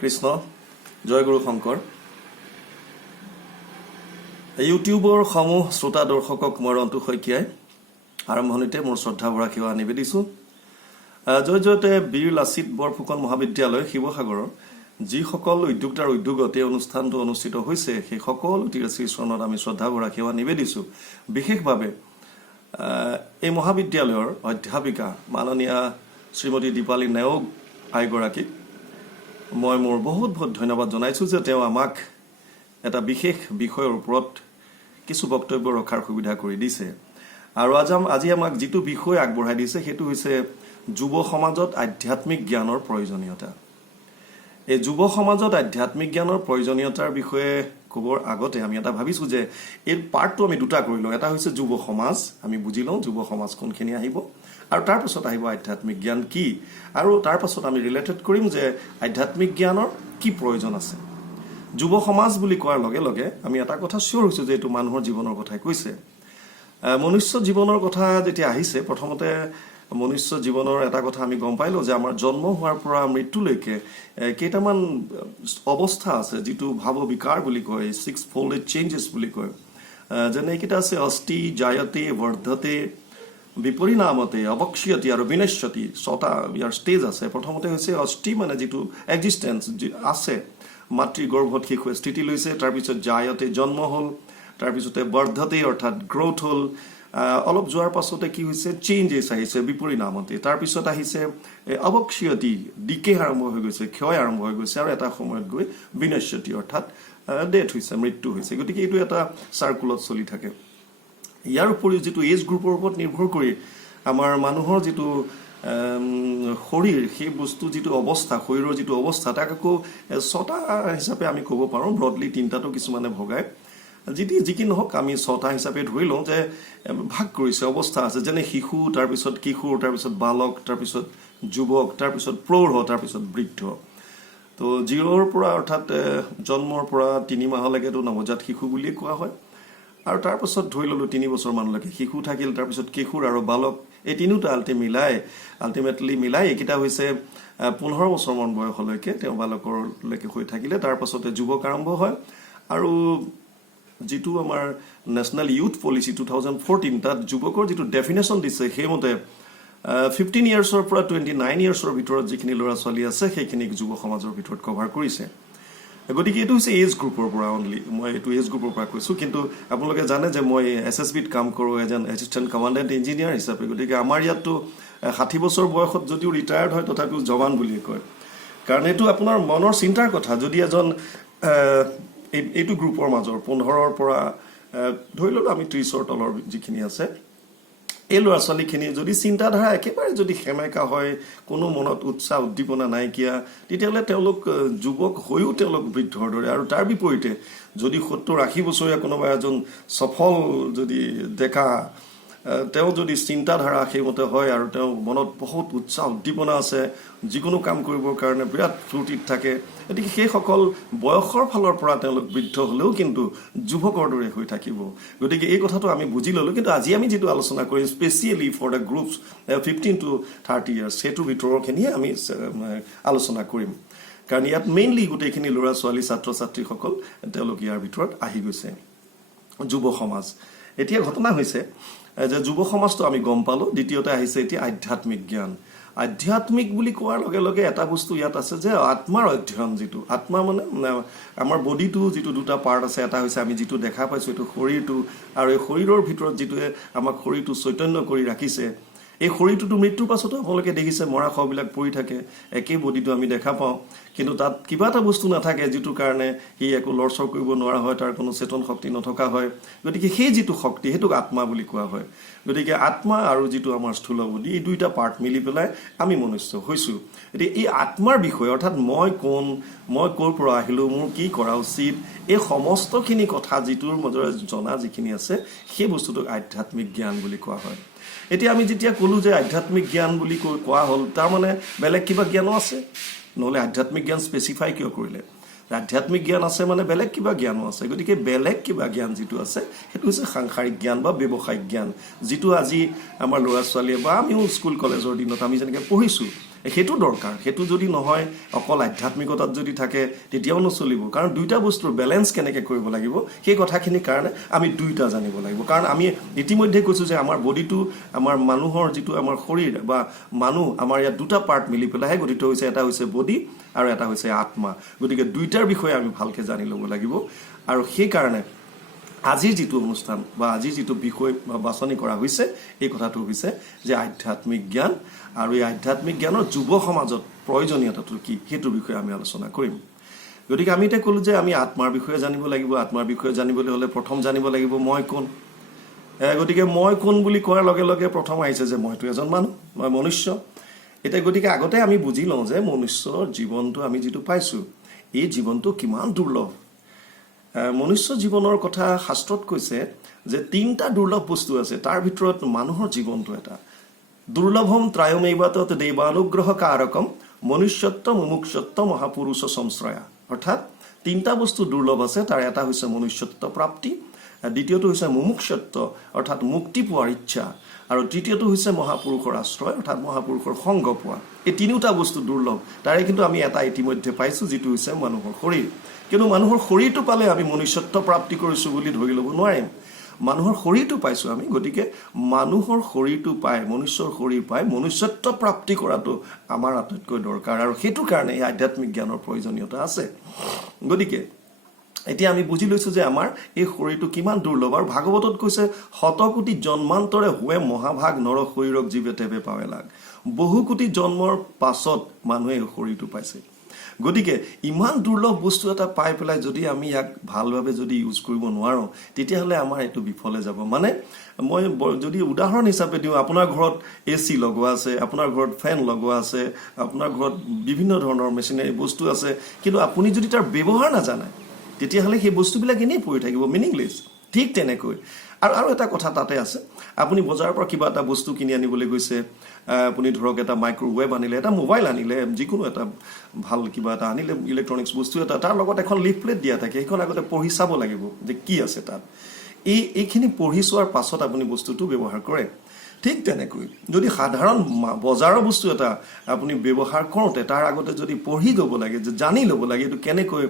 কৃষ্ণ জয় গুৰু শংকৰ ইউটিউবৰ সমূহ শ্ৰোতা দৰ্শকক মই ৰন্তু শইকীয়াই আৰম্ভণিতে মোৰ শ্ৰদ্ধা ভৰা সেৱা নিবেদিছোঁ জয়তে বীৰ লাচিত বৰফুকন মহাবিদ্যালয় শিৱসাগৰৰ যিসকল উদ্যোক্তাৰ উদ্যোগত এই অনুষ্ঠানটো অনুষ্ঠিত হৈছে সেই সকলো তিৰাচী চৰণত আমি শ্ৰদ্ধা ভৰা সেৱা নিবেদিছোঁ বিশেষভাৱে এই মহাবিদ্যালয়ৰ অধ্যাপিকা মাননীয়া শ্ৰীমতী দীপালী নেওগ আইগৰাকীক মই মোৰ বহুত বহুত ধন্যবাদ জনাইছোঁ যে তেওঁ আমাক এটা বিশেষ বিষয়ৰ ওপৰত কিছু বক্তব্য ৰখাৰ সুবিধা কৰি দিছে আৰু আজি আমাক যিটো বিষয় আগবঢ়াই দিছে সেইটো হৈছে যুৱ সমাজত আধ্যাত্মিক জ্ঞানৰ প্ৰয়োজনীয়তা এই যুৱ সমাজত আধ্যাত্মিক জ্ঞানৰ প্ৰয়োজনীয়তাৰ বিষয়ে ক'বৰ আগতে আমি এটা ভাবিছোঁ যে এই পাৰ্টটো আমি দুটা কৰি লওঁ এটা হৈছে যুৱ সমাজ আমি বুজি লওঁ যুৱ সমাজ কোনখিনি আহিব আৰু তাৰ পাছত আহিব আধ্যাত্মিক জ্ঞান কি আৰু তাৰ পাছত আমি ৰিলেটেড কৰিম যে আধ্যাত্মিক জ্ঞানৰ কি প্ৰয়োজন আছে যুৱ সমাজ বুলি কোৱাৰ লগে লগে আমি এটা কথা চিয়ৰ হৈছোঁ যে এইটো মানুহৰ জীৱনৰ কথাই কৈছে মনুষ্য জীৱনৰ কথা যেতিয়া আহিছে প্ৰথমতে মনুষ্য জীৱনৰ এটা কথা আমি গম পাইলোঁ যে আমাৰ জন্ম হোৱাৰ পৰা মৃত্যুলৈকে কেইটামান অৱস্থা আছে যিটো ভাৱ বিকাৰ বুলি কয় 6-fold চেঞ্জেছ বুলি কয় যেনে এইকেইটা আছে অষ্টি জায়তে বৰ্ধতে বিপৰিণামতে অৱক্ষয়তি আৰু বিনশ্যতি ছটা ইয়াৰ ষ্টেজ আছে প্ৰথমতে হৈছে অষ্টি মানে যিটো এক্সিষ্টেঞ্চ আছে মাতৃ গৰ্ভত শিশুৱে স্থিতি লৈছে তাৰপিছত জায়তে জন্ম হ'ল তাৰপিছতে বৰ্ধতে অৰ্থাৎ গ্ৰ'থ হ'ল অলপ যোৱাৰ পাছতে কি হৈছে চেঞ্জেছ আহিছে বিপৰিণামতে তাৰপিছত আহিছে অৱক্ষয়তি ডিকে আৰম্ভ হৈ গৈছে ক্ষয় আৰম্ভ হৈ গৈছে আৰু এটা সময়ত গৈ বিনশ্যতি অৰ্থাৎ ডেথ হৈছে মৃত্যু হৈছে গতিকে এইটো এটা চাৰ্কুলত চলি থাকে ইয়াৰ উপৰিও যিটো এজ গ্ৰুপৰ ওপৰত নিৰ্ভৰ কৰি আমাৰ মানুহৰ যিটো শৰীৰ সেই বস্তু যিটো অৱস্থা শৰীৰৰ যিটো অৱস্থা তাক আকৌ ছটা হিচাপে আমি ক'ব পাৰোঁ ব্ৰডলি তিনিটাটো কিছুমানে ভগায় যিকি নহওক আমি ছটা হিচাপে ধৰি লওঁ যে ভাগ কৰিছে অৱস্থা আছে যেনে শিশু তাৰপিছত কিশোৰ তাৰপিছত বালক তাৰপিছত যুৱক তাৰপিছত প্ৰৌঢ় তাৰপিছত বৃদ্ধ তো জিৰ'ৰ পৰা অৰ্থাৎ জন্মৰ পৰা 3 মাহলৈকেতো নৱজাত শিশু বুলিয়ে কোৱা হয় আৰু তাৰপাছত ধৰি ল'লোঁ 3 বছৰমানলৈকে শিশু থাকিল তাৰপিছত কিশোৰ আৰু বালক এই তিনিওটা আল্টিমেটলি মিলাই এইকেইটা হৈছে 15 বছৰমান বয়সলৈকে তেওঁ বালকৰলৈকে হৈ থাকিলে তাৰপাছতে যুৱক আৰম্ভ হয় আৰু যিটো আমাৰ নেশ্যনেল ইউথ পলিচি 2014 তাত যুৱকৰ যিটো ডেফিনেশ্যন দিছে সেইমতে 15 ইয়াৰ্ছৰ পৰা 29 ইয়াৰ্ছৰ ভিতৰত যিখিনি ল'ৰা ছোৱালী আছে সেইখিনিক যুৱ সমাজৰ ভিতৰত কভাৰ কৰিছে গতিকে এইটো হৈছে এজ গ্ৰুপৰ পৰা অনলি মই এইটো এজ গ্ৰুপৰ পৰা কৈছোঁ কিন্তু আপোনালোকে জানে যে মই SSBত কাম কৰোঁ এজন এছিষ্টেণ্ট কমাণ্ডেণ্ট ইঞ্জিনিয়াৰ হিচাপে গতিকে আমাৰ ইয়াততো 60 বছৰ বয়সত যদিও ৰিটায়াৰ্ড হয় তথাপিও জৱান বুলিয়ে কয় কাৰণ এইটো আপোনাৰ মনৰ চিন্তাৰ কথা যদি এজন এইটো গ্ৰুপৰ মাজৰ 15ৰ পৰা ধৰি লওক আমি 30ৰ তলৰ যিখিনি আছে এই ল'ৰা ছোৱালীখিনি যদি চিন্তাধাৰা একেবাৰে যদি সেমেকা হয় কোনো মনত উৎসাহ উদ্দীপনা নাইকিয়া তেতিয়াহ'লে তেওঁলোক যুৱক হৈও তেওঁলোক বৃদ্ধৰ দৰে আৰু তাৰ বিপৰীতে যদি 70-80 বছৰীয়া কোনোবা এজন সফল যদি ডেকা তেওঁ যদি চিন্তাধাৰা সেইমতে হয় আৰু তেওঁ মনত বহুত উৎসাহ উদ্দীপনা আছে যিকোনো কাম কৰিবৰ কাৰণে বিৰাট ফূৰ্তিত থাকে গতিকে সেইসকল বয়সৰ ফালৰ পৰা তেওঁলোক বৃদ্ধ হ'লেও কিন্তু যুৱকৰ দৰে হৈ থাকিব গতিকে এই কথাটো আমি বুজি ল'লোঁ কিন্তু আজি আমি যিটো আলোচনা কৰিম specially for the groups 15 to 30 years সেইটোৰ ভিতৰৰখিনিয়ে আমি আলোচনা কৰিম কাৰণ ইয়াত মেইনলি গোটেইখিনি ল'ৰা ছোৱালী ছাত্ৰ ছাত্ৰীসকল তেওঁলোক ইয়াৰ ভিতৰত আহি গৈছে যুৱ সমাজ এতিয়া ঘটনা হৈছে যে যুৱ সমাজটো আমি গম পালোঁ দ্বিতীয়তে আহিছে এতিয়া আধ্যাত্মিক জ্ঞান আধ্যাত্মিক বুলি কোৱাৰ লগে লগে এটা বস্তু ইয়াত আছে যে আত্মাৰ অধ্যয়ন যিটো আত্মা মানে আমাৰ বডিটো যিটো দুটা পাৰ্ট আছে এটা হৈছে আমি যিটো দেখা পাইছোঁ এইটো শৰীৰটো আৰু এই শৰীৰৰ ভিতৰত যিটোৱে আমাক শৰীৰটো চৈতন্য কৰি ৰাখিছে এই শৰীৰটোতো মৃত্যুৰ পাছতো আপোনালোকে দেখিছে মৰা শৱবিলাক পৰি থাকে একেই বডিটো আমি দেখা পাওঁ কিন্তু তাত কিবা এটা বস্তু নাথাকে যিটোৰ কাৰণে সি একো লৰচৰ কৰিব নোৱাৰা হয় তাৰ কোনো চেতন শক্তি নথকা হয় গতিকে সেই যিটো শক্তি সেইটোক আত্মা বুলি কোৱা হয় গতিকে আত্মা আৰু যিটো আমাৰ স্থূল বডি এই দুইটা পাৰ্ট মিলি পেলাই আমি মনুষ্য হৈছোঁ এতিয়া এই আত্মাৰ বিষয়ে অৰ্থাৎ মই কোন মই ক'ৰ পৰা আহিলোঁ মোৰ কি কৰা উচিত এই সমস্তখিনি কথা যিটোৰ মাজৰে জনা যিখিনি আছে সেই বস্তুটোক আধ্যাত্মিক জ্ঞান বুলি কোৱা হয় এতিয়া আমি যেতিয়া ক'লোঁ যে আধ্যাত্মিক জ্ঞান বুলি কোৱা হ'ল তাৰমানে বেলেগ কিবা জ্ঞানো আছে নহ'লে আধ্যাত্মিক জ্ঞান স্পেচিফাই কিয় কৰিলে আধ্যাত্মিক জ্ঞান আছে মানে বেলেগ কিবা জ্ঞানো আছে গতিকে বেলেগ কিবা জ্ঞান যিটো আছে সেইটো হৈছে সাংসাৰিক জ্ঞান বা ব্যৱসায়িক জ্ঞান যিটো আজি আমাৰ ল'ৰা ছোৱালীয়ে বা আমিও স্কুল কলেজৰ দিনত আমি যেনেকৈ পঢ়িছোঁ সেইটো দৰকাৰ সেইটো যদি নহয় অকল আধ্যাত্মিকতাত যদি থাকে তেতিয়াও নচলিব কাৰণ দুইটা বস্তুৰ বেলেঞ্চ কেনেকৈ কৰিব লাগিব সেই কথাখিনিৰ কাৰণে আমি দুইটা জানিব লাগিব কাৰণ আমি ইতিমধ্যে কৈছোঁ যে আমাৰ বডিটো আমাৰ মানুহৰ যিটো আমাৰ শৰীৰ বা মানুহ আমাৰ ইয়াত দুটা পাৰ্ট মিলি পেলাইহে গঠিত হৈছে এটা হৈছে বডি আৰু এটা হৈছে আত্মা গতিকে দুইটাৰ বিষয়ে আমি ভালকৈ জানি ল'ব লাগিব আৰু সেইকাৰণে আজিৰ যিটো অনুষ্ঠান বা আজিৰ যিটো বিষয় বাছনি কৰা হৈছে এই কথাটো হৈছে যে আধ্যাত্মিক জ্ঞান আৰু এই আধ্যাত্মিক জ্ঞানৰ যুৱ সমাজত প্ৰয়োজনীয়তাটো কি সেইটোৰ বিষয়ে আমি আলোচনা কৰিম গতিকে আমি এতিয়া ক'লোঁ যে আমি আত্মাৰ বিষয়ে জানিব লাগিব আত্মাৰ বিষয়ে জানিবলৈ হ'লে প্ৰথম জানিব লাগিব মই কোন গতিকে মই কোন বুলি কোৱাৰ লগে লগে প্ৰথম আহিছে যে মইতো এজন মানুহ মই মনুষ্য এতিয়া গতিকে আগতে আমি বুজি লওঁ যে মনুষ্যৰ জীৱনটো আমি যিটো পাইছোঁ এই জীৱনটো কিমান দুৰ্লভ মনুষ্য জীৱনৰ কথা শাস্ত্ৰত কৈছে যে তিনিটা দুৰ্লভ বস্তু আছে তাৰ ভিতৰত মানুহৰ জীৱনটো এটা দুৰ্লভম ত্ৰায়মেৱাত দেৱানুগ্ৰহ কাৰকম মনুষ্যত্ব মুমুক্ষত্ব মহাপুৰুষ সংশ্ৰয়া অৰ্থাৎ তিনিটা বস্তু দুৰ্লভ আছে তাৰ এটা হৈছে মনুষ্যত্ব প্ৰাপ্তি দ্বিতীয়টো হৈছে মুমুক্ষত্ব অৰ্থাৎ মুক্তি পোৱাৰ ইচ্ছা আৰু তৃতীয়টো হৈছে মহাপুৰুষৰ আশ্ৰয় অৰ্থাৎ মহাপুৰুষৰ সংগ পোৱা এই তিনিটা বস্তু দুৰ্লভ তাৰে কিন্তু আমি এটা ইতিমধ্যে পাইছোঁ যিটো হৈছে মানুহৰ শৰীৰ কিন্তু মানুহৰ শৰীৰটো পালে আমি মনুষ্যত্ব প্ৰাপ্তি কৰিছোঁ বুলি ধৰি ল'ব নোৱাৰিম মানুহৰ শৰীৰটো পাইছোঁ আমি গতিকে মানুহৰ শৰীৰটো পাই মনুষ্যৰ শৰীৰ পাই মনুষ্যত্ব প্ৰাপ্তি কৰাটো আমাৰ আটাইতকৈ দৰকাৰ আৰু সেইটো কাৰণে এই আধ্যাত্মিক জ্ঞানৰ প্ৰয়োজনীয়তা আছে গতিকে এতিয়া আমি বুজি লৈছোঁ যে আমাৰ এই শৰীৰটো কিমান দুৰ্লভ আৰু ভাগৱতত কৈছে শতকোটি জন্মান্তৰে হোৱে মহাভাগ নৰ শৰীৰক জীৱে তেৱে পাৱে লাগ বহু কোটি জন্মৰ পাছত মানুহে এই শৰীৰটো পাইছে গতিকে ইমান দুৰ্লভ বস্তু এটা পাই পেলাই যদি আমি ইয়াক ভালভাৱে যদি ইউজ কৰিব নোৱাৰোঁ তেতিয়াহ'লে আমাৰ এইটো বিফলে যাব মানে মই যদি উদাহৰণ হিচাপে দিওঁ আপোনাৰ ঘৰত AC লগোৱা আছে আপোনাৰ ঘৰত ফেন লগোৱা আছে আপোনাৰ ঘৰত বিভিন্ন ধৰণৰ মেচিনাৰী বস্তু আছে কিন্তু আপুনি যদি তাৰ ব্যৱহাৰ নাজানে তেতিয়াহ'লে সেই বস্তুবিলাক এনেই পৰি থাকিব মিনিংলেছ ঠিক তেনেকৈ আৰু এটা কথা তাতে আছে আপুনি বজাৰৰ পৰা কিবা এটা বস্তু কিনি আনিবলৈ গৈছে আপুনি ধৰক এটা মাইক্ৰ'ৱেভ আনিলে এটা মোবাইল আনিলে যিকোনো এটা ভাল কিবা এটা আনিলে ইলেক্ট্ৰনিক্স বস্তু এটা তাৰ লগত এখন লিফলেট দিয়া থাকে সেইখন আগতে পঢ়ি চাব লাগিব যে কি আছে তাত এইখিনি পঢ়ি চোৱাৰ পাছত আপুনি বস্তুটো ব্যৱহাৰ কৰে ঠিক তেনেকৈ যদি সাধাৰণ বজাৰৰ বস্তু এটা আপুনি ব্যৱহাৰ কৰোঁতে তাৰ আগতে যদি পঢ়ি ল'ব লাগে যে জানি ল'ব লাগে এইটো কেনেকৈ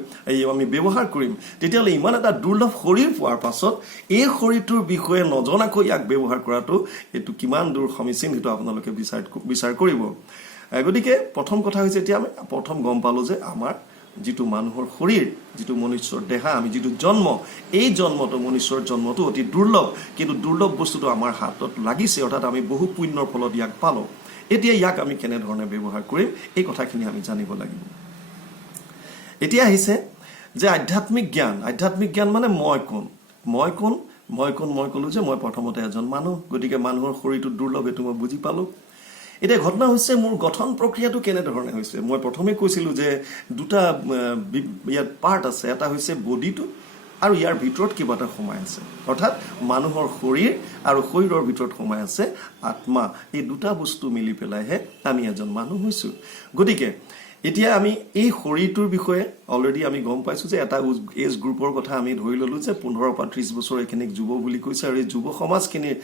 আমি ব্যৱহাৰ কৰিম তেতিয়াহ'লে ইমান এটা দুৰ্লভ শৰীৰ পোৱাৰ পাছত এই শৰীৰটোৰ বিষয়ে নজনাকৈ ইয়াক ব্যৱহাৰ কৰাটো এইটো কিমান দূৰ সমীচীন সেইটো আপোনালোকে বিচাৰ কৰিব গতিকে প্ৰথম কথা হৈছে এতিয়া আমি প্ৰথম গম পালোঁ যে আমাৰ যিটো মানুহৰ শৰীৰ যিটো মনুষ্যৰ দেহা আমি যিটো জন্ম এই জন্মটো মনুষ্যৰ জন্মটো অতি দুৰ্লভ কিন্তু দুৰ্লভ বস্তুটো আমাৰ হাতত লাগিছে অৰ্থাৎ আমি বহু পুণ্যৰ ফলত ইয়াক পালোঁ এতিয়া ইয়াক আমি কেনেধৰণে ব্যৱহাৰ কৰিম এই কথাখিনি আমি জানিব লাগিব এতিয়া আহিছে যে আধ্যাত্মিক জ্ঞান মানে মই ক'লোঁ যে মই প্ৰথমতে এজন মানুহ গতিকে মানুহৰ শৰীৰটো দুৰ্লভ এইটো মই বুজি পালোঁ এতিয়া ঘটনা হৈছে মোৰ গঠন প্ৰক্ৰিয়াটো কেনেধৰণে হৈছে মই প্ৰথমে কৈছিলোঁ যে দুটা ইয়াত পাৰ্ট আছে এটা হৈছে বডিটো আৰু ইয়াৰ ভিতৰত কিবা এটা সোমাই আছে অৰ্থাৎ মানুহৰ শৰীৰ আৰু শৰীৰৰ ভিতৰত সোমাই আছে আত্মা এই দুটা বস্তু মিলি পেলাইহে আমি এজন মানুহ হৈছোঁ গতিকে এতিয়া আমি এই শৰীৰটোৰ বিষয়ে অলৰেডি আমি গম পাইছোঁ যে এটা এজ গ্ৰুপৰ কথা আমি ধৰি ল'লোঁ যে 15 পৰা 30 বছৰ এইখিনিক যুৱ বুলি কৈছে আৰু এই যুৱ সমাজখিনিৰ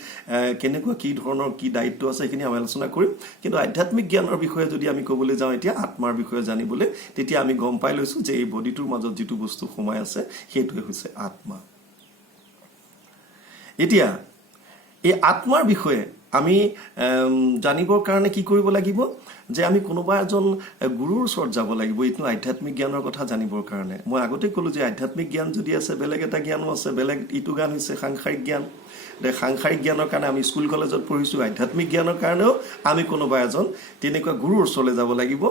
কেনেকুৱা কি ধৰণৰ কি দায়িত্ব আছে সেইখিনি আমি আলোচনা কৰিম কিন্তু আধ্যাত্মিক জ্ঞানৰ বিষয়ে যদি আমি ক'বলৈ যাওঁ এতিয়া আত্মাৰ বিষয়ে জানিবলৈ তেতিয়া আমি গম পাই লৈছোঁ যে এই বডিটোৰ মাজত যিটো বস্তু সোমাই আছে সেইটোৱে হৈছে আত্মা এতিয়া এই আত্মাৰ বিষয়ে আমি জানিবৰ কাৰণে কি কৰিব লাগিব যে আমি কোনোবা এজন গুৰুৰ ওচৰত যাব লাগিব এইটো আধ্যাত্মিক জ্ঞানৰ কথা জানিবৰ কাৰণে মই আগতে ক'লোঁ যে আধ্যাত্মিক জ্ঞান যদি আছে বেলেগ এটা জ্ঞানো আছে বেলেগ ইটো জ্ঞান হৈছে সাংসাৰিক জ্ঞান সাংসাৰিক জ্ঞানৰ কাৰণে আমি স্কুল কলেজত পঢ়িছোঁ আধ্যাত্মিক জ্ঞানৰ কাৰণেও আমি কোনোবা এজন তেনেকুৱা গুৰুৰ ওচৰলৈ যাব লাগিব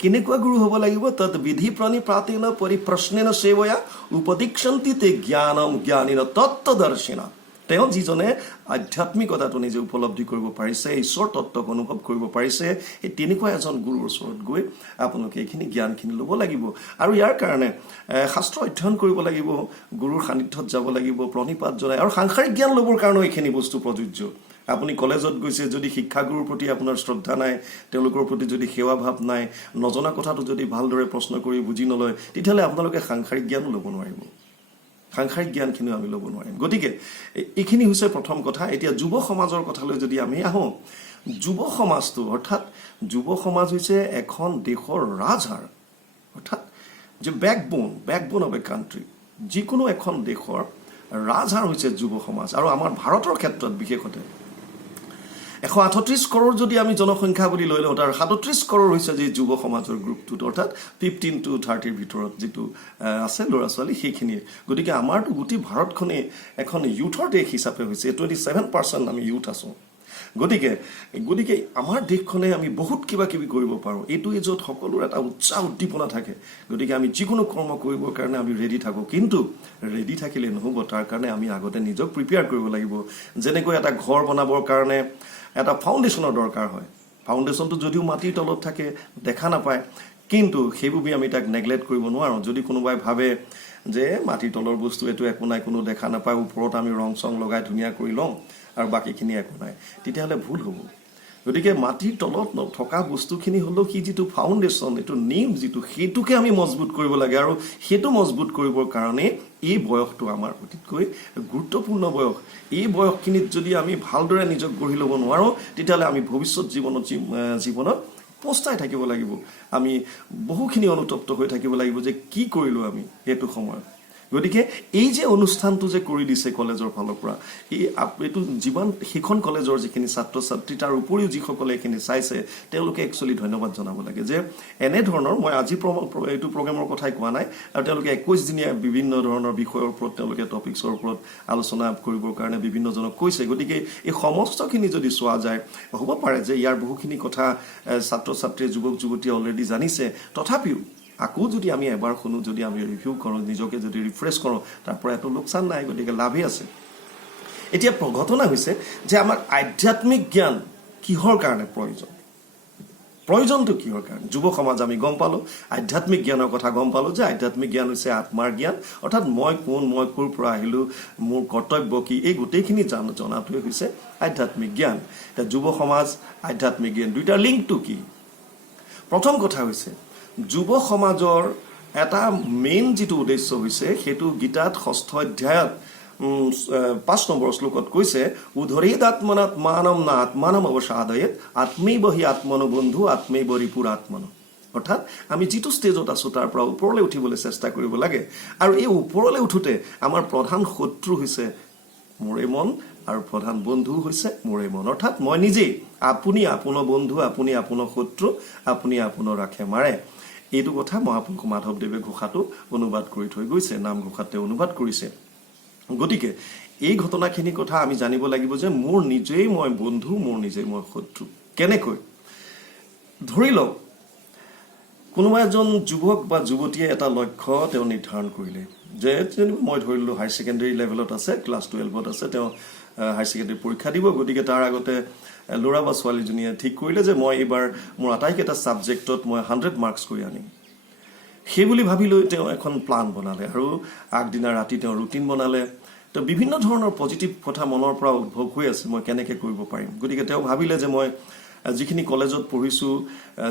কেনেকুৱা গুৰু হ'ব লাগিব তৎ বিধি প্ৰণিপাতেন পৰিপ্ৰশ্নেন সেৱয়া উপদীক্ষন্তি তে জ্ঞানম জ্ঞানীন তত্ত্বদৰ্শিনা তেওঁ যিজনে আধ্যাত্মিকতাটো নিজে উপলব্ধি কৰিব পাৰিছে ঈশ্বৰ তত্ত্বক অনুভৱ কৰিব পাৰিছে এই তেনেকুৱা এজন গুৰুৰ ওচৰত গৈ আপোনালোকে এইখিনি জ্ঞানখিনি ল'ব লাগিব আৰু ইয়াৰ কাৰণে শাস্ত্ৰ অধ্যয়ন কৰিব লাগিব গুৰুৰ সান্নিধ্যত যাব লাগিব প্ৰণিপাত জনাই আৰু সাংসাৰিক জ্ঞান ল'বৰ কাৰণেও এইখিনি বস্তু প্ৰযোজ্য আপুনি কলেজত গৈছে যদি শিক্ষাগুৰুৰ প্ৰতি আপোনাৰ শ্ৰদ্ধা নাই তেওঁলোকৰ প্ৰতি যদি সেৱা ভাৱ নাই নজনা কথাটো যদি ভালদৰে প্ৰশ্ন কৰি বুজি নলয় তেতিয়াহ'লে আপোনালোকে সাংসাৰিক জ্ঞানো ল'ব নোৱাৰিব সাংসাৰিক জ্ঞানখিনিও আমি ল'ব নোৱাৰিম গতিকে এইখিনি হৈছে প্ৰথম কথা এতিয়া যুৱ সমাজৰ কথালৈ যদি আমি আহোঁ যুৱ সমাজটো অৰ্থাৎ যুৱ সমাজ হৈছে এখন দেশৰ ৰাজহাড় অৰ্থাৎ যে বেকবোন অফ এ কাণ্ট্ৰি যিকোনো এখন দেশৰ ৰাজহাড় হৈছে যুৱ সমাজ আৰু আমাৰ ভাৰতৰ ক্ষেত্ৰত বিশেষতে 138 কৰোৰ যদি আমি জনসংখ্যা বুলি লৈ লওঁ তাৰ 37 কৰোৰ হৈছে যে যুৱ সমাজৰ গ্ৰুপটোত অৰ্থাৎ 15 to 30 ভিতৰত যেটো আছে ল'ৰা ছোৱালী সেইখিনি গতিকে আমাৰটো গোটেই ভাৰতখনে এখন ইউথৰ দেশ হিচাপে হৈছে 27% আমি ইউথ আছো গতিকে আমাৰ দেশখনে আমি বহুত কিবা কিবি কৰিব পাৰো এইটো য'ত সকলোৰ এটা উৎসাহ উদ্দীপনা থাকে গতিকে আমি যিকোনো কৰ্ম কৰিবৰ কাৰণে আমি ৰেডি থাকো কিন্তু ৰেডি থাকিলে নহব তাৰ কাৰণে আমি আগতে নিজক প্ৰিপেয়াৰ কৰিব লাগিব যেনেকৈ এটা ঘৰ বনাবৰ কাৰণে এটা ফাউণ্ডেশ্যনৰ দৰকাৰ হয় ফাউণ্ডেশ্যনটো যদিও মাটিৰ তলত থাকে দেখা নাপায় কিন্তু সেইবোৰ আমি তাক নেগলেক্ট কৰিব নোৱাৰো যদি কোনোবাই ভাবে যে মাটিৰ তলৰ বস্তু এটো একো নাই কোনো দেখা নাপায় ওপৰত আমি ৰং চং লগাই ধুনীয়া কৰি লওঁ আৰু বাকিখিনি একো নাই তেতিয়াহ'লে ভুল হ'ব গতিকে মাটিৰ তলত থকা বস্তুখিনি হলো কি যিটো ফাউণ্ডেশ্যন এটো নিম যিটো হেতুকে আমি মজবুত কৰিব লাগে আৰু হেতু মজবুত কৰিবৰ কাৰণে এই বয়সটো আমাৰ অতিকৈ গুৰুত্বপূৰ্ণ বয়স এই বয়সখিনিত যদি আমি ভালদৰে নিজক গঢ়ি ল'ব নোৱাৰো তেতিয়াহ'লে আমি ভৱিষ্যত জীৱনত পস্তাই থাকিব লাগিব আমি বহুখিনি অনুতপ্ত হৈ থাকিব লাগিব যে কি কৰিলো আমি এইটো সময়ত গতিকে এই যে অনুষ্ঠানটো যে কৰি দিছে কলেজৰ ফালৰ পৰা এইটো জীৱন সেইখন কলেজৰ যিখিনি ছাত্ৰ ছাত্ৰী তাৰ উপৰিও যিসকলে এইখিনি চাইছে তেওঁলোকে একচুৱেলি ধন্যবাদ জনাব লাগে যে এনে ধৰণৰ মই আজি এইটো প্ৰগ্ৰামৰ কথাই কোৱা নাই আৰু তেওঁলোকে 21 দিনীয়া বিভিন্ন ধৰণৰ বিষয়ৰ ওপৰত তেওঁলোকে টপিকছৰ ওপৰত আলোচনা কৰিবৰ কাৰণে বিভিন্ন জনক কৈছে গতিকে এই সমস্তখিনি যদি চোৱা যায় হ'ব পাৰে যে ইয়াৰ বহুখিনি কথা ছাত্ৰ ছাত্ৰী যুৱক যুৱতী অলৰেডি জানিছে তথাপিও আকৌ যদি আমি এবাৰ শুনো যদি আমি ৰিভিউ কৰোঁ নিজকে যদি ৰিফ্ৰেছ কৰোঁ তাৰ পৰা এটো লোকচান নাই গতিকে লাভই আছে এতিয়া ঘটনা হৈছে যে আমাৰ আধ্যাত্মিক জ্ঞান কিহৰ কাৰণে প্ৰয়োজনটো কিহৰ কাৰণে যুৱ সমাজ আমি গম পালো আধ্যাত্মিক জ্ঞানৰ কথা গম পালো যে আধ্যাত্মিক জ্ঞান হৈছে আত্মাৰ জ্ঞান অৰ্থাৎ মই কোন মই ক'ৰ পৰা আহিলো মোৰ কৰ্তব্য কি এই গোটেইখিনি জনাটোৱে হৈছে আধ্যাত্মিক জ্ঞান এটা যুৱ সমাজ আধ্যাত্মিক জ্ঞান দুইটা লিংকটো কি প্ৰথম কথা হৈছে যুৱ সমাজৰ এটা মেইন যিটো উদ্দেশ্য হৈছে সেইটো গীতাত 6ষ্ঠ অধ্যায়ত 5 নম্বৰ শ্লোকত কৈছে উধৰিত আত্মনাত্মানম না আত্মানম অৱসাদয়েত আত্মৈবহি আত্মনো বন্ধু আত্মৈবৰি পুৰাত্মন অৰ্থাৎ আমি যিটো ষ্টেজত আছো তাৰ পৰা ওপৰলৈ উঠিবলৈ চেষ্টা কৰিব লাগে আৰু এই ওপৰলৈ উঠোতে আমাৰ প্ৰধান শত্ৰু হৈছে মোৰে মন আৰু প্ৰধান বন্ধু হৈছে মোৰে মন অৰ্থাৎ মই নিজেই আপুনি আপোনাৰ বন্ধু আপুনি আপোনাৰ শত্ৰু আপুনি আপোনাৰ ৰাখে মাৰে এইটো কথা মহাপুৰুষ মাধৱদেৱে ঘোষাটো অনুবাদ কৰি থৈ গৈছে নামঘোষাতে অনুবাদ কৰিছে গতিকে এই ঘটনাখিনি কথা আমি জানিব লাগিব যে মোৰ নিজেই মই বন্ধু মোৰ নিজেই মই শত্ৰু কেনেকৈ ধৰি লওক কোনোবা এজন যুৱক বা যুৱতীয়ে এটা লক্ষ্য তেওঁ নিৰ্ধাৰণ কৰিলে যে মই ধৰিলো হাই সেকেন্ডাৰী লেভেলত আছে ক্লাছ 12ত আছে তেওঁ হাই সেকেন্ডাৰী পৰীক্ষা দিব গতিকে তাৰ আগতে ল'ৰা বা ছোৱালীজনীয়ে ঠিক কৰিলে যে মই এবাৰ মোৰ আটাইকেইটা সাবজেক্টত মই 100 মাৰ্কস কৰি আনিম সেই বুলি ভাবি লৈ তেওঁ এখন প্লান বনালে আৰু আগদিনা ৰাতি তেওঁ ৰুটিন বনালে তো বিভিন্ন ধৰণৰ পজিটিভ কথা মনৰ পৰা উদ্ভৱ হৈ আছে মই কেনেকৈ কৰিব পাৰিম গতিকে তেওঁ ভাবিলে যে মই যিখিনি কলেজত পঢ়িছো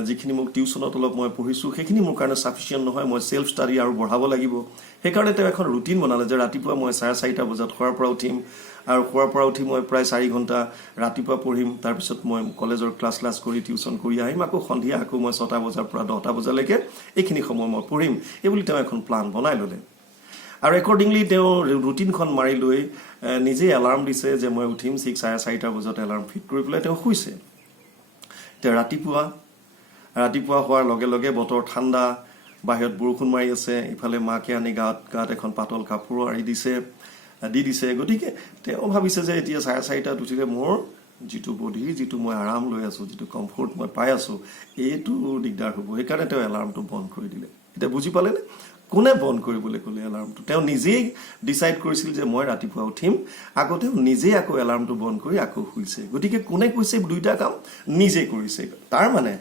যিখিনি মোক টিউচনত অলপ মই পঢ়িছো সেইখিনি মোৰ কাৰণে সাফিচিয়েন্ট নহয় মই সেলফ ষ্টাডি আৰু বঢ়াব লাগিব সেইকাৰণে তেওঁ এখন ৰুটিন বনালে যে ৰাতিপুৱা মই 4:30 বজাত খোৱাৰ পৰা উঠিম আৰু খোৱাৰ পৰা উঠি মই প্ৰায় 4 ঘণ্টা ৰাতিপুৱা পঢ়িম তাৰ পিছত মই কলেজৰ ক্লাছ কৰি টিউচন কৰি আহিম আকৌ সন্ধিয়া আকৌ মই 6টা বজাৰ পৰা 10টা বজালৈকে এইখিনি সময় মই পঢ়িম এই বুলি তেওঁ এখন প্লান বনাই ল'লে আৰু একৰ্ডিংলি তেওঁ ৰুটিনখন মাৰি লৈ নিজে এলাৰ্ম দিছে যে মই উঠিম 4:30 বজাত এলাৰ্ম ফিট কৰি পেলাই তেওঁ শুইছে ৰাতিপুৱা হোৱাৰ লগে লগে বতৰ ঠাণ্ডা বাহিৰত বৰষুণ মাৰি আছে ইফালে মাকে আনি গাত এখন পাতল কাপোৰ আৰি দিছে গতিকে তেওঁ ভাবিছে যে এতিয়া 4:30 উঠিলে মোৰ যিটো বডি যিটো মই আৰাম লৈ আছো যিটো কমফৰ্ট মই পাই আছো এইটো দিগদাৰ হ'ব সেইকাৰণে তেওঁ এলাৰ্মটো বন্ধ কৰি দিলে এটা বুজি পালে নে কোনে বন্ধ কৰিবলৈ ক'লে এলাৰ্মটো তেওঁ নিজেই ডিসাইড কৰিছিল যে মই ৰাতিপুৱা উঠিম আগতে নিজেই আকৌ এলাৰ্মটো বন্ধ কৰি আকৌ শুইছে গতিকে কোনে কৈছে দুইটা কাম নিজে কৰিছে তাৰ মানে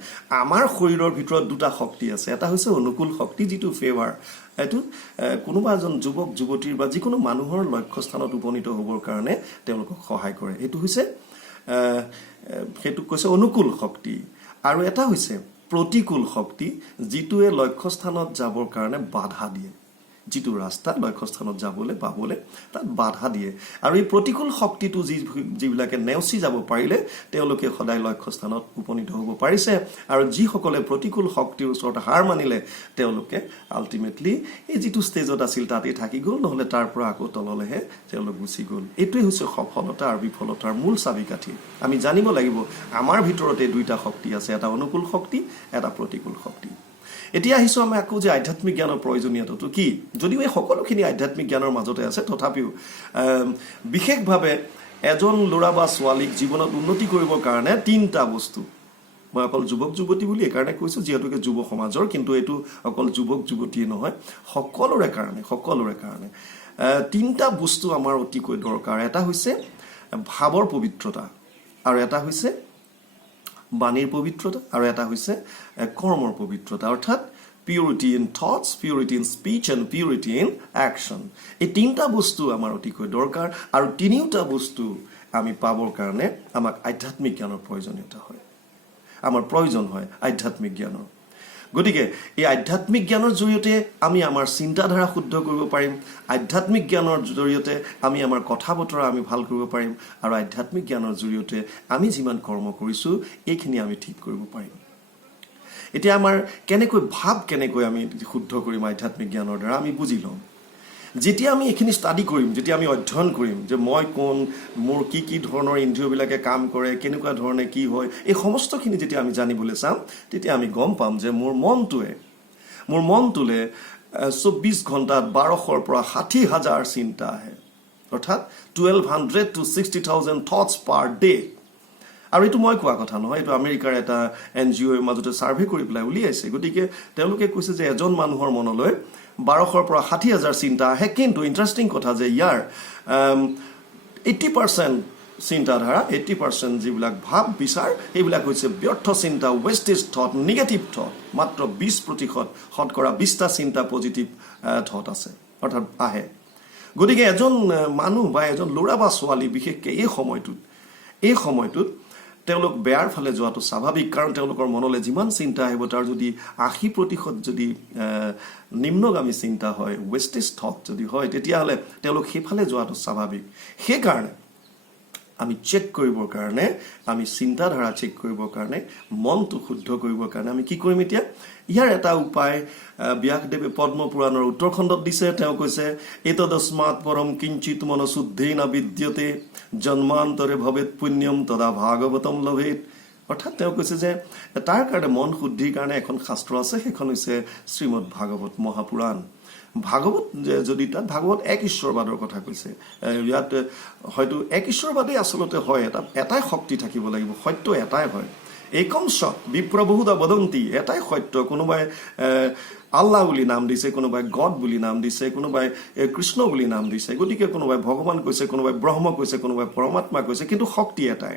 আমাৰ শৰীৰৰ ভিতৰত দুটা শক্তি আছে এটা হৈছে অনুকূল শক্তি যিটো ফেভাৰ এটো কোনোবা এজন যুৱক যুৱতীৰ বা যিকোনো মানুহৰ লক্ষ্য স্থানত উপনীত হ'বৰ কাৰণে তেওঁলোকক সহায় কৰে এটো হৈছে হেতু কৈছে অনুকূল শক্তি আৰু এটা হৈছে প্ৰতিকূল শক্তি যিটোৱে লক্ষ্য স্থানত যাবৰ কাৰণে বাধা দিয়ে যিটো ৰাস্তা লক্ষ্যস্থানত যাবলৈ পাবলৈ তাত বাধা দিয়ে আৰু এই প্ৰতিকূল শক্তিটো যিবিলাকে নেওচি যাব পাৰিলে তেওঁলোকে সদায় লক্ষ্যস্থানত উপনীত হ'ব পাৰিছে আৰু যিসকলে প্ৰতিকূল শক্তিৰ ওচৰত হাৰ মানিলে তেওঁলোকে আল্টিমেটলি এই যিটো ষ্টেজত আছিল তাতেই থাকি গ'ল নহ'লে তাৰ পৰা আকৌ তললৈহে তেওঁলোক গুচি গ'ল এইটোৱে হৈছে সফলতা আৰু বিফলতাৰ মূল চাবিকাঠি আমি জানিব লাগিব আমাৰ ভিতৰতে দুইটা শক্তি আছে এটা অনুকূল শক্তি এটা প্ৰতিকূল শক্তি এতিয়া আহিছো আমি আকৌ যে আধ্যাত্মিক জ্ঞানৰ প্ৰয়োজনীয়তাটো কি যদিও এই সকলোখিনি আধ্যাত্মিক জ্ঞানৰ মাজতে আছে তথাপিও বিশেষভাৱে এজন ল'ৰা বা ছোৱালীক জীৱনত উন্নতি কৰিবৰ কাৰণে তিনিটা বস্তু মই অকল যুৱক যুৱতী বুলি এইকাৰণে কৈছোঁ যিহেতুকে যুৱ সমাজৰ কিন্তু এইটো অকল যুৱক যুৱতীয়ে নহয় সকলোৰে কাৰণে তিনিটা বস্তু আমাৰ অতিকৈ দৰকাৰ এটা হৈছে ভাৱৰ পবিত্ৰতা আৰু এটা হৈছে বাণীৰ পবিত্ৰতা আৰু এটা হৈছে কৰ্মৰ পবিত্ৰতা অৰ্থাৎ purity in thoughts purity in speech and purity in action এই তিনিটা বস্তু আমাৰ অতিকৈ দৰকাৰ আৰু তিনিওটা বস্তু আমি পাবৰ কাৰণে আমাক আধ্যাত্মিক জ্ঞানৰ প্ৰয়োজনীয়তা হয় আমাৰ প্ৰয়োজন হয় আধ্যাত্মিক জ্ঞানৰ গতিকে এই আধ্যাত্মিক জ্ঞানৰ জৰিয়তে আমি আমাৰ চিন্তাধাৰা শুদ্ধ কৰিব পাৰিম আধ্যাত্মিক জ্ঞানৰ জৰিয়তে আমি আমাৰ কথা বতৰা আমি ভাল কৰিব পাৰিম আৰু আধ্যাত্মিক জ্ঞানৰ জৰিয়তে আমি যিমান কৰ্ম কৰিছোঁ এইখিনি আমি ঠিক কৰিব পাৰিম এতিয়া আমাৰ কেনেকৈ আমি শুদ্ধ কৰিম আধ্যাত্মিক জ্ঞানৰ দ্বাৰা আমি বুজি ল'ম যেতিয়া আমি এইখিনি ষ্টাডি কৰিম যেতিয়া আমি অধ্যয়ন কৰিম যে মই কোন মোৰ কি ধৰণৰ ইন্দ্ৰিয়বিলাকে কাম কৰে কেনেকুৱা ধৰণে কি হয় এই সমস্তখিনি যেতিয়া আমি জানিবলৈ চাম তেতিয়া আমি গম পাম যে মোৰ মনটোলে 24 ঘণ্টাত 1200 পৰা 60,000 চিন্তা আহে অৰ্থাৎ 1200 to 60,000 থটছ পাৰ ডে আৰু এইটো মই কোৱা কথা নহয় এইটো আমেৰিকাৰ এটা NGOৰ মাজতে ছাৰ্ভে কৰি পেলাই উলিয়াইছে গতিকে তেওঁলোকে কৈছে যে এজন মানুহৰ মনলৈ 1200 পৰা 60,000 চিন্তা আহে কিন্তু ইণ্টাৰেষ্টিং কথা যে ইয়াৰ 80% চিন্তাধাৰা 80% যিবিলাক ভাৱ বিচাৰ এইবিলাক হৈছে ব্যৰ্থ চিন্তা ৱেষ্টেজ থট নিগেটিভ থট মাত্ৰ 20% শতকৰা 20টা চিন্তা পজিটিভ থট আছে অৰ্থাৎ আহে গতিকে এজন মানুহ বা এজন ল'ৰা বা ছোৱালী বিশেষকৈ এই সময়টোত তেওঁলোক বেয়াৰ ফালে যোৱাটো স্বাভাৱিক কাৰণ তেওঁলোকৰ মনলৈ যিমান চিন্তা আহিব তাৰ যদি 80% যদি নিম্নগামী চিন্তা হয় ৱেষ্টেজ থট যদি হয় তেতিয়াহ'লে তেওঁলোক সেইফালে যোৱাটো স্বাভাৱিক সেইকাৰণে আমি চেক কৰিবৰ কাৰণে আমি চিন্তাধাৰা চেক কৰিবৰ কাৰণে মনটো শুদ্ধ কৰিবৰ কাৰণে আমি কি কৰিম এতিয়া ইয়াৰ এটা উপায় ব্যাসদেৱে পদ্মপুৰাণৰ উত্তৰখণ্ডত দিছে তেওঁ কৈছে এতদস্মাৎ পৰম কিঞ্চিত মনশুদ্ধেন বিদ্যতে জন্মান্তৰে ভৱেৎ পুণ্যম তদা ভাগৱতম লভেৎ অৰ্থাৎ তেওঁ কৈছে যে তাৰ কাৰণে মন শুদ্ধিৰ কাৰণে এখন শাস্ত্ৰ আছে সেইখন হৈছে শ্ৰীমদ ভাগৱত মহাপুৰাণ ভাগৱত যদি তাত ভাগৱত এক ঈশ্বৰবাদৰ কথা কৈছে ইয়াত হয়তো এক ঈশ্বৰবাদেই আচলতে হয় এটাই শক্তি থাকিব লাগিব সত্য এটাই হয় একম সৎ বিপ্ৰবহুদা বদন্তি এটাই সত্য কোনোবাই আল্লাহ বুলি নাম দিছে কোনোবাই গড বুলি নাম দিছে কোনোবাই কৃষ্ণ বুলি নাম দিছে গতিকে কোনোবাই ভগৱান কৈছে কোনোবাই ব্ৰহ্ম কৈছে কোনোবাই পৰমাত্মা কৈছে কিন্তু শক্তি এটাই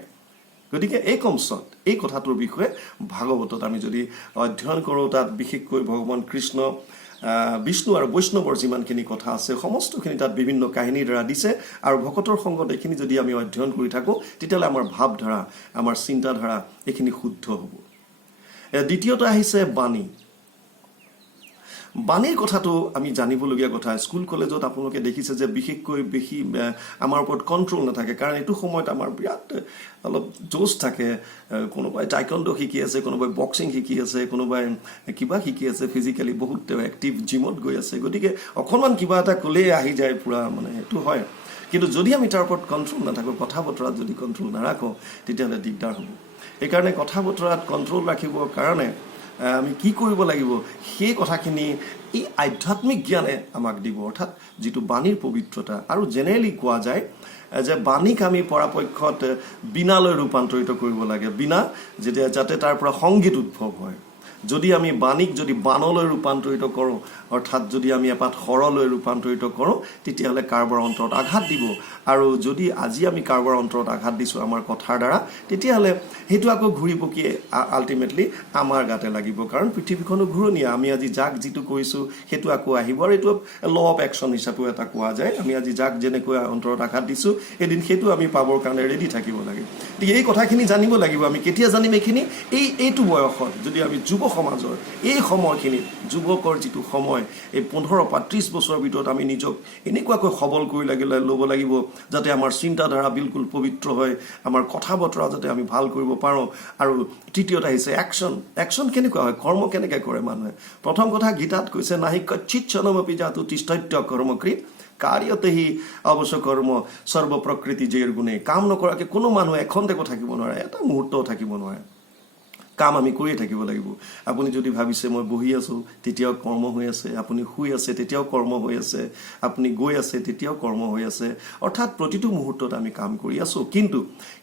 গতিকে একম সৎ এই কথাটোৰ বিষয়ে ভাগৱতত আমি যদি অধ্যয়ন কৰোঁ তাত বিশেষকৈ ভগৱান কৃষ্ণ বিষ্ণু আৰু বৈষ্ণৱৰ যিমানখিনি কথা আছে সমস্তখিনি তাত বিভিন্ন কাহিনীৰ দ্বাৰা দিছে আৰু ভকতৰ সংগত এইখিনি যদি আমি অধ্যয়ন কৰি থাকোঁ তেতিয়াহ'লে আমাৰ ভাৱধাৰা আমাৰ চিন্তাধাৰা এইখিনি শুদ্ধ হ'ব দ্বিতীয়তে আহিছে বাণীৰ কথাটো আমি জানিবলগীয়া কথা স্কুল কলেজত আপোনালোকে দেখিছে যে বিশেষকৈ বেছি আমাৰ ওপৰত কণ্ট্ৰল নাথাকে কাৰণ এইটো সময়ত আমাৰ বিৰাট অলপ জোচ থাকে কোনোবাই টাইকণ্ডো শিকি আছে কোনোবাই বক্সিং শিকি আছে কোনোবাই কিবা শিকি আছে ফিজিকেলি বহুত এক্টিভ জিমত গৈ আছে গতিকে অকণমান কিবা এটা ক'লেই আহি যায় পূৰা মানে সেইটো হয় কিন্তু যদি আমি তাৰ ওপৰত কণ্ট্ৰল নাথাকোঁ কথা বতৰাত যদি কণ্ট্ৰল নাৰাখোঁ তেতিয়াহ'লে দিগদাৰ হ'ব সেইকাৰণে কথা বতৰাত কণ্ট্ৰল ৰাখিবৰ কাৰণে আমি কি কৰিব লাগিব সেই কথাখিনি এই আধ্যাত্মিক জ্ঞানে আমাক দিব অৰ্থাৎ যিটো বাণীৰ পবিত্ৰতা আৰু জেনেৰেলি কোৱা যায় যে বাণীক আমি পৰাপক্ষত বীণালৈ ৰূপান্তৰিত কৰিব লাগে বীণা যাতে তাৰ পৰা সংগীত উদ্ভৱ হয় যদি আমি বাণীক যদি বাণলৈ ৰূপান্তৰিত কৰোঁ অৰ্থাৎ যদি আমি এপাত শৰলৈ ৰূপান্তৰিত কৰোঁ তেতিয়াহ'লে কাৰোবাৰ অন্তৰত আঘাত দিব আৰু যদি আজি আমি কাৰোবাৰ অন্তৰত আঘাত দিছোঁ আমাৰ কথাৰ দ্বাৰা তেতিয়াহ'লে সেইটো আকৌ ঘূৰি পকিয়ে আল্টিমেটলি আমাৰ গাতে লাগিব কাৰণ পৃথিৱীখনো ঘূৰণীয়া আমি আজি যাক যিটো কৰিছোঁ সেইটো আকৌ আহিব আৰু এইটো ল অফ একশ্যন হিচাপেও এটা কোৱা যায় আমি আজি যাক যেনেকৈ অন্তৰত আঘাত দিছোঁ এদিন সেইটো আমি পাবৰ কাৰণে ৰেডি থাকিব লাগে গতিকে এই কথাখিনি জানিব লাগিব আমি কেতিয়া জানিম এইখিনি এইটো বয়সত যদি আমি যুৱ সমাজৰ এই সময়খিনিত যুৱকৰ যিটো সময় এই 15 বা 30 বছৰৰ ভিতৰত আমি নিজক এনেকুৱাকৈ সবল কৰি ল'ব লাগিব যাতে আমাৰ চিন্তাধাৰা বিলকুল পবিত্ৰ হয় আমাৰ কথা বতৰা যাতে আমি ভাল কৰিব পাৰোঁ আৰু তৃতীয়ত আহিছে একশ্যন কেনেকুৱা হয় কৰ্ম কেনেকৈ কৰে মানুহে প্ৰথম কথা গীতাত কৈছে নাহি কচ্চিৎ ক্ষণমপি জাতু তিষ্ঠত্য কৰ্মকৃত কাৰ্যতেহি অৱশ্য কৰ্ম সৰ্ব প্ৰকৃতি জেৰ গুণে কাম নকৰাকৈ কোনো মানুহ এখন্তেকো থাকিব নোৱাৰে এটা মুহূৰ্তও থাকিব নোৱাৰে কাম আমি কৰিয়ে থাকিব লাগিব আপুনি যদি ভাবিছে মই বহি আছো তেতিয়াও কৰ্ম হৈ আছে আপুনি শুই আছে তেতিয়াও কৰ্ম হৈ আছে আপুনি গৈ আছে তেতিয়াও কৰ্ম হৈ আছে অৰ্থাৎ প্ৰতিটো মুহূৰ্তত আমি কাম কৰি আছো কিন্তু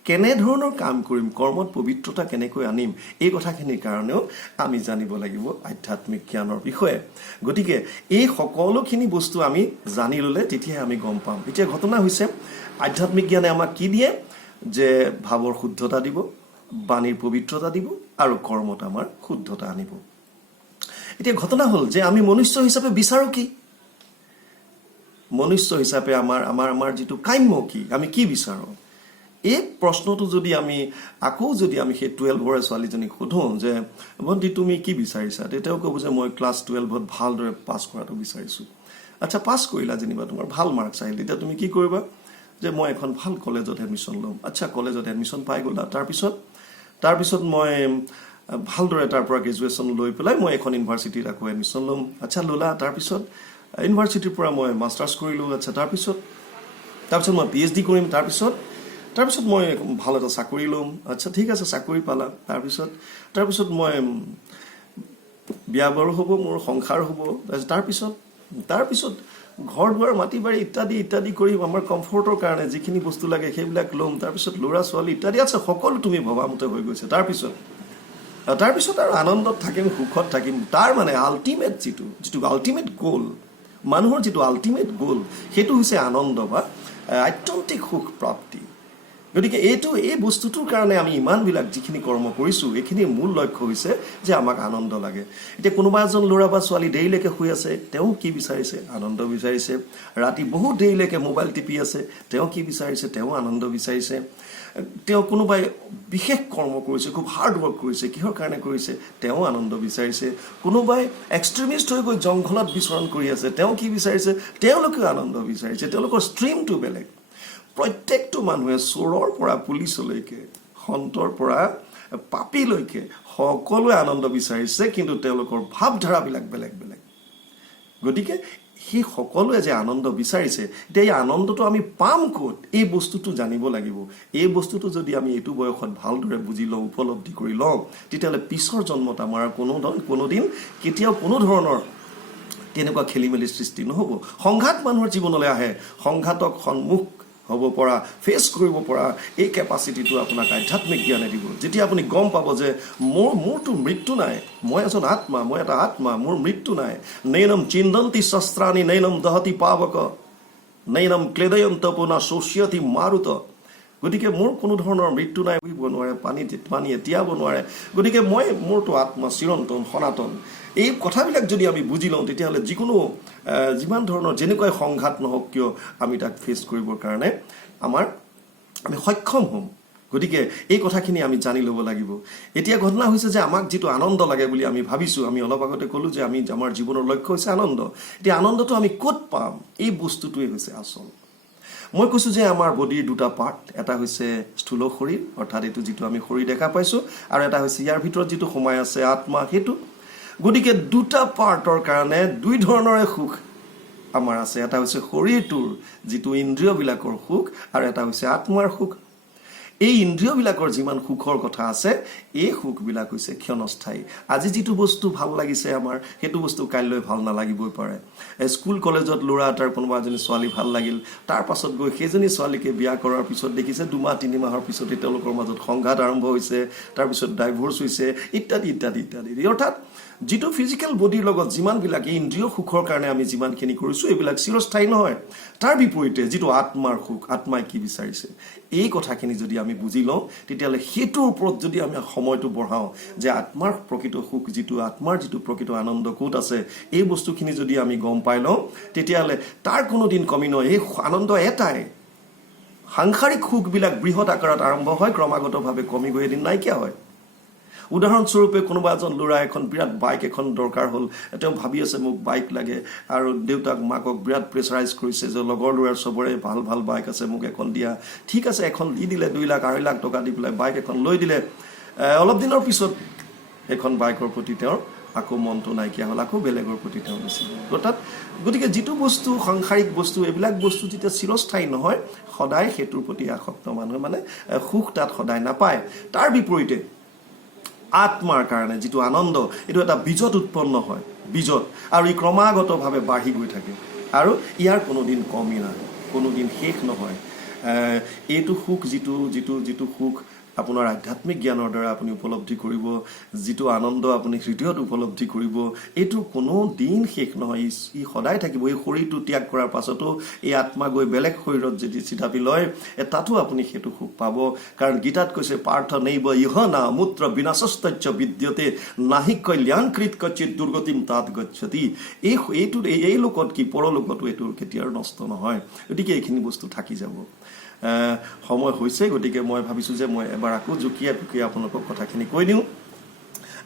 কেনে ধৰণৰ কাম কৰিম কৰ্মত পবিত্ৰতা কেনেকৈ আনিম এই কথাখিনিৰ কাৰণেও আমি জানিব লাগিব আধ্যাত্মিক জ্ঞানৰ বিষয়ে গতিকে এই সকলোখিনি বস্তু আমি জানি ল'লে তেতিয়াহে আমি গম পাম এতিয়া ঘটনা হৈছে আধ্যাত্মিক জ্ঞানে আমাক কি দিয়ে যে ভাৱৰ শুদ্ধতা দিব বাণীৰ পবিত্ৰতা দিব আৰু কৰ্মত আমাৰ শুদ্ধতা আনিব এতিয়া ঘটনা হ'ল যে আমি মনুষ্য হিচাপে বিচাৰো কি মনুষ্য হিচাপে আমাৰ যিটো কাম্য কি আমি কি বিচাৰো এই প্ৰশ্নটো যদি আমি আকৌ যদি আমি সেই 12 ছোৱালীজনীক সোধো যে ভণ্টি তুমি কি বিচাৰিছা তেতিয়াও ক'ব যে মই ক্লাছ 12ত ভালদৰে পাছ কৰাটো বিচাৰিছো আচ্ছা পাছ কৰিলা যেনিবা তোমাৰ ভাল মাৰ্কছ আহিল তেতিয়া তুমি কি কৰিবা যে মই এখন ভাল কলেজত এডমিশ্যন ল'ম আচ্ছা কলেজত এডমিশ্যন পাই গ'লা তাৰপিছত মই ভালদৰে তাৰ পৰা গ্ৰেজুৱেশ্যন লৈ পেলাই মই এখন ইউনিভাৰ্চিটিত আকৌ এডমিশ্যন ল'ম আচ্ছা ল'লা তাৰপিছত ইউনিভাৰ্চিটিৰ পৰা মই মাষ্টাৰ্ছ কৰিলোঁ আচ্ছা তাৰপিছত মই PhD কৰিম তাৰপিছত মই ভাল এটা চাকৰি ল'ম আচ্ছা ঠিক আছে চাকৰি পালা তাৰপিছত মই বিয়া বাৰু হ'ব মোৰ সংসাৰ হ'ব তাৰপিছত ঘৰ দুৱাৰ মাটি বাৰী ইত্যাদি কৰি আমাৰ কমফৰ্টৰ কাৰণে যিখিনি বস্তু লাগে সেইবিলাক ল'ম তাৰপিছত ল'ৰা ছোৱালী ইত্যাদি আছে সকলো তুমি ভবামতে হৈ গৈছে তাৰপিছত আৰু আনন্দত থাকিম সুখত থাকিম তাৰ মানে আল্টিমেট যিটো আল্টিমেট গ'ল মানুহৰ যিটো আল্টিমেট গ'ল সেইটো হৈছে আনন্দ বা আত্যন্তিক সুখ প্ৰাপ্তি গতিকে এই বস্তুটোৰ কাৰণে আমি ইমানবিলাক যিখিনি কৰ্ম কৰিছোঁ এইখিনিৰ মূল লক্ষ্য হৈছে যে আমাক আনন্দ লাগে এতিয়া কোনোবা এজন ল'ৰা বা ছোৱালী দেৰিলৈকে শুই আছে তেওঁ কি বিচাৰিছে আনন্দ বিচাৰিছে ৰাতি বহুত দেৰিলৈকে মোবাইল টিপি আছে তেওঁ কি বিচাৰিছে তেওঁ আনন্দ বিচাৰিছে তেওঁ কোনোবাই বিশেষ কৰ্ম কৰিছে খুব হাৰ্ড ৱৰ্ক কৰিছে কিহৰ কাৰণে কৰিছে তেওঁ আনন্দ বিচাৰিছে কোনোবাই এক্সট্ৰিমিষ্ট হৈ গৈ জংঘলত বিচৰণ কৰি আছে তেওঁ কি বিচাৰিছে তেওঁলোকেও আনন্দ বিচাৰিছে তেওঁলোকৰ ষ্ট্ৰীমটো বেলেগ প্ৰত্যেকটো মানুহে চোৰৰ পৰা পুলিচলৈকে সন্তৰ পৰা পাপীলৈকে সকলোৱে আনন্দ বিচাৰিছে কিন্তু তেওঁলোকৰ ভাৱধাৰাবিলাক বেলেগ গতিকে সেই সকলোৱে যে আনন্দ বিচাৰিছে এতিয়া এই আনন্দটো আমি পাম ক'ত এই বস্তুটো জানিব লাগিব এই বস্তুটো যদি আমি এইটো বয়সত ভালদৰে বুজি লওঁ উপলব্ধি কৰি লওঁ তেতিয়াহ'লে পিছৰ জন্মত আমাৰ কোনোদিন কেতিয়াও কোনো ধৰণৰ তেনেকুৱা খেলি মেলি সৃষ্টি নহ'ব সংঘাত মানুহৰ জীৱনলৈ আহে সংঘাতক সন্মুখ হ'ব পৰা ফেচ কৰিব পৰা এই কেপাচিটিটো আপোনাক আধ্যাত্মিক জ্ঞানে দিব যেতিয়া আপুনি গম পাব যে মোৰতো মৃত্যু নাই মই এজন আত্মা মই এটা আত্মা মোৰ মৃত্যু নাই নৈনম চিন্দন্তি শস্ত্ৰাণি নৈনম দহতি পাৱক নৈনম ক্লেদয়ন্ত পুনা শোষ্যতি মাৰুত গতিকে মোৰ কোনো ধৰণৰ মৃত্যু নাই বুলিব নোৱাৰে পানীয়ে তিয়াব নোৱাৰে গতিকে মোৰতো আত্মা চিৰন্তন সনাতন এই কথাবিলাক যদি আমি বুজি লওঁ তেতিয়াহ'লে যিমান ধৰণৰ যেনেকুৱাই সংঘাত নহওক কিয় আমি তাক ফেচ কৰিবৰ কাৰণে আমি সক্ষম হ'ম গতিকে এই কথাখিনি আমি জানি ল'ব লাগিব এতিয়া ঘটনা হৈছে যে আমাক যিটো আনন্দ লাগে বুলি আমি ভাবিছোঁ আমি অলপ আগতে ক'লোঁ যে আমাৰ জীৱনৰ লক্ষ্য হৈছে আনন্দ এতিয়া আনন্দটো আমি ক'ত পাম এই বস্তুটোৱে হৈছে আচল মই কৈছোঁ যে আমাৰ বডিৰ দুটা পাৰ্ট এটা হৈছে স্থূল শৰীৰ অৰ্থাৎ এইটো যিটো আমি শৰীৰ দেখা পাইছোঁ আৰু এটা হৈছে ইয়াৰ ভিতৰত যিটো সোমাই আছে আত্মা সেইটো গতিকে দুটা পাৰ্টৰ কাৰণে দুই ধৰণৰে সুখ আমাৰ আছে এটা হৈছে শৰীৰটোৰ যিটো ইন্দ্ৰিয়বিলাকৰ সুখ আৰু এটা হৈছে আত্মাৰ সুখ এই ইন্দ্ৰিয়বিলাকৰ যিমান সুখৰ কথা আছে এই সুখবিলাক হৈছে ক্ষণস্থায়ী আজি যিটো বস্তু ভাল লাগিছে আমাৰ সেইটো বস্তু কাইলৈ ভাল নালাগিবই পাৰে স্কুল কলেজত ল'ৰা এটাৰ কোনোবা এজনী ছোৱালী ভাল লাগিল তাৰ পাছত গৈ সেইজনী ছোৱালীকে বিয়া কৰাৰ পিছত দেখিছে 2-3 মাহৰ পিছতে তেওঁলোকৰ মাজত সংঘাত আৰম্ভ হৈছে তাৰপিছত ডাইভৰ্চ হৈছে ইত্যাদি অৰ্থাৎ যিটো ফিজিকেল বডিৰ লগত যিমানবিলাক ইন্দ্ৰিয় সুখৰ কাৰণে আমি যিমানখিনি কৰিছোঁ এইবিলাক চিৰস্থায়ী নহয় তাৰ বিপৰীতে যিটো আত্মাৰ সুখ আত্মাই কি বিচাৰিছে এই কথাখিনি যদি আমি বুজি লওঁ তেতিয়াহ'লে সেইটোৰ ওপৰত যদি আমি সময়টো বঢ়াওঁ যে আত্মাৰ প্ৰকৃত সুখ আত্মাৰ যিটো প্ৰকৃত আনন্দ ক'ত আছে এই বস্তুখিনি যদি আমি গম পাই লওঁ তেতিয়াহ'লে তাৰ কোনোদিন কমি নহয় এই আনন্দ এটাই সাংসাৰিক সুখবিলাক বৃহৎ আকাৰত আৰম্ভ হয় ক্ৰমাগতভাৱে কমি গৈ এদিন নাইকিয়া হয় উদাহৰণস্বৰূপে কোনোবা এজন ল'ৰা এখন বিৰাট বাইক এখন দৰকাৰ হ'ল তেওঁ ভাবি আছে মোক বাইক লাগে আৰু দেউতাক মাকক বিৰাট প্ৰেছাৰাইজ কৰিছে যে লগৰ ল'ৰাৰ চবৰে ভাল ভাল বাইক আছে মোক এখন দিয়া ঠিক আছে এখন দি দিলে 2 লাখ 2.5 লাখ টকা দি পেলাই বাইক এখন লৈ দিলে অলপ দিনৰ পিছত এখন বাইকৰ প্ৰতি তেওঁৰ আকৌ মনটো নাইকিয়া হ'ল আকৌ বেলেগৰ প্ৰতি তেওঁ গুচি গ'ল অৰ্থাৎ গতিকে যিটো বস্তু সাংসাৰিক বস্তু এইবিলাক বস্তু যেতিয়া চিৰস্থায়ী নহয় সদায় সেইটোৰ প্ৰতি আসক্ত মানুহে মানে সুখ তাত সদায় নাপায় তাৰ বিপৰীতে আত্মাৰ কাৰণে যিটো আনন্দ এইটো এটা বীজত উৎপন্ন হয় বীজত আৰু ই ক্ৰমাগতভাৱে বাঢ়ি গৈ থাকে আৰু ইয়াৰ কোনোদিন কমি নাহে কোনোদিন শেষ নহয় এইটো সুখ যিটো সুখ আপোনাৰ আধ্যাত্মিক জ্ঞানৰ দ্বাৰা আপুনি উপলব্ধি কৰিব যিটো আনন্দ আপুনি হৃদয়ত উপলব্ধি কৰিব এইটো কোনো দিন শেষ নহয় ই সদায় থাকিব এই শৰীৰটো ত্যাগ কৰাৰ পাছতো এই আত্মা গৈ বেলেগ শৰীৰত যদি চিধাপি লয় তাতো আপুনি সেইটো সুখ পাব কাৰণ গীতাত কৈছে পাৰ্থ নৈব ইহ না মূত্ৰ বিনাশস্তচ্য বিদ্যতে নাহি কল্যাণকৃত কচিত দুৰ্গতিম তাত গচ্ছতি এই লোকত কি পৰলোকতো এইটো কেতিয়াও নষ্ট নহয় গতিকে এইখিনি বস্তু থাকি যাব সময় হৈছে গতিকে মই ভাবিছোঁ যে মই এবাৰ আকৌ জুকিয়াই আপোনালোকক কথাখিনি কৈ দিওঁ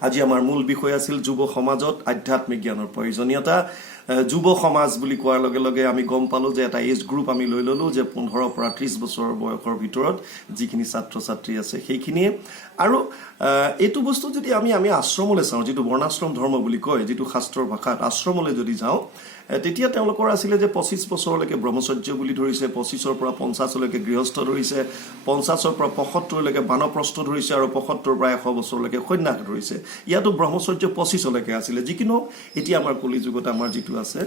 আজি আমাৰ মূল বিষয় আছিল যুৱ সমাজত আধ্যাত্মিক জ্ঞানৰ প্ৰয়োজনীয়তা যুৱ সমাজ বুলি কোৱাৰ লগে লগে আমি গম পালোঁ যে এটা এজ গ্ৰুপ আমি লৈ ল'লোঁ যে 15 পৰা 30 বছৰৰ বয়সৰ ভিতৰত যিখিনি ছাত্ৰ ছাত্ৰী আছে সেইখিনিয়ে আৰু এইটো বস্তু যদি আমি আশ্ৰমলৈ চাওঁ যিটো বৰ্ণাশ্ৰম ধৰ্ম বুলি কয় যিটো শাস্ত্ৰৰ ভাষাত আশ্ৰমলৈ যদি যাওঁ তেতিয়া তেওঁলোকৰ আছিলে যে 25 বছৰলৈকে ব্ৰহ্মচৰ্য বুলি ধৰিছে 25ৰ পৰা 50লৈকে গৃহস্থ ধৰিছে 50ৰ পৰা 75লৈকে বানপ্ৰস্থ ধৰিছে আৰু 75ৰ পৰা 100 বছৰলৈকে সন্ন্যাস ধৰিছে ইয়াতো ব্ৰহ্মচৰ্য 25লৈকে আছিলে যিকিনো এতিয়া আমাৰ কলিযুগত আমাৰ যিটো আছে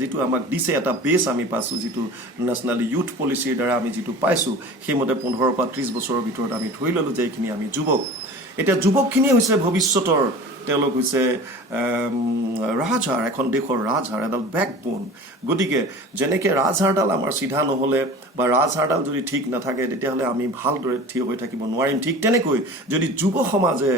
যিটো আমাক দিছে এটা বেছ আমি পাইছোঁ যিটো নেশ্যনেল ইউথ পলিচিৰ দ্বাৰা আমি যিটো পাইছোঁ সেইমতে 15 পৰা 30 বছৰৰ ভিতৰত আমি ধৰি ল'লোঁ যে এইখিনি আমি যুৱক এতিয়া যুৱকখিনিয়ে হৈছে ভৱিষ্যতৰ তেওঁলোক হৈছে ৰাজহাড় এখন দেশৰ ৰাজহাড় এডাল বেকবোন গতিকে যেনেকৈ ৰাজহাড়ডাল আমাৰ চিধা নহ'লে বা ৰাজহাড়ডাল যদি ঠিক নাথাকে তেতিয়াহ'লে আমি ভালদৰে থিয় হৈ থাকিব নোৱাৰিম ঠিক তেনেকৈ যদি যুৱ সমাজে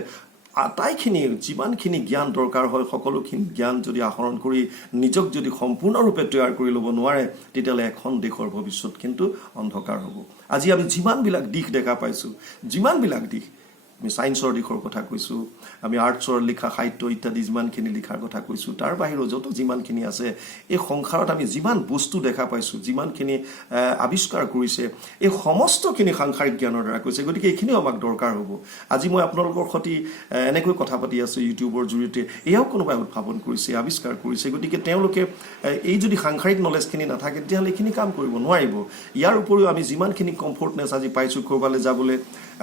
আটাইখিনি যিমানখিনি জ্ঞান দৰকাৰ হয় সকলোখিনি জ্ঞান যদি আহৰণ কৰি নিজক যদি সম্পূৰ্ণৰূপে তৈয়াৰ কৰি ল'ব নোৱাৰে তেতিয়াহ'লে এখন দেশৰ ভৱিষ্যত কিন্তু অন্ধকাৰ হ'ব আজি আমি যিমানবিলাক দিশ দেখা পাইছোঁ যিমানবিলাক দিশ আমি সায়েন্সৰ দিশৰ কথা কৈছোঁ আমি আৰ্টছৰ লিখা সাহিত্য ইত্যাদি যিমানখিনি লিখাৰ কথা কৈছোঁ তাৰ বাহিৰেও যত যিমানখিনি আছে এই সংসাৰত আমি যিমান বস্তু দেখা পাইছোঁ যিমানখিনি আৱিষ্কাৰ কৰিছে এই সমস্তখিনি সাংসাৰিক জ্ঞানৰ দ্বাৰা কৈছে গতিকে এইখিনিও আমাক দৰকাৰ হ'ব আজি মই আপোনালোকৰ সৈতে এনেকৈ কথা পাতি আছোঁ ইউটিউবৰ জৰিয়তে এয়াও কোনোবাই উদ্ভাৱন কৰিছে আৱিষ্কাৰ কৰিছে গতিকে তেওঁলোকে এই যদি সাংসাৰিক নলেজখিনি নাথাকে তেতিয়াহ'লে এইখিনি কাম কৰিব নোৱাৰিব ইয়াৰ উপৰিও আমি যিমানখিনি কমফৰ্টনেছ আজি পাইছোঁ ক'ৰবালৈ যাবলৈ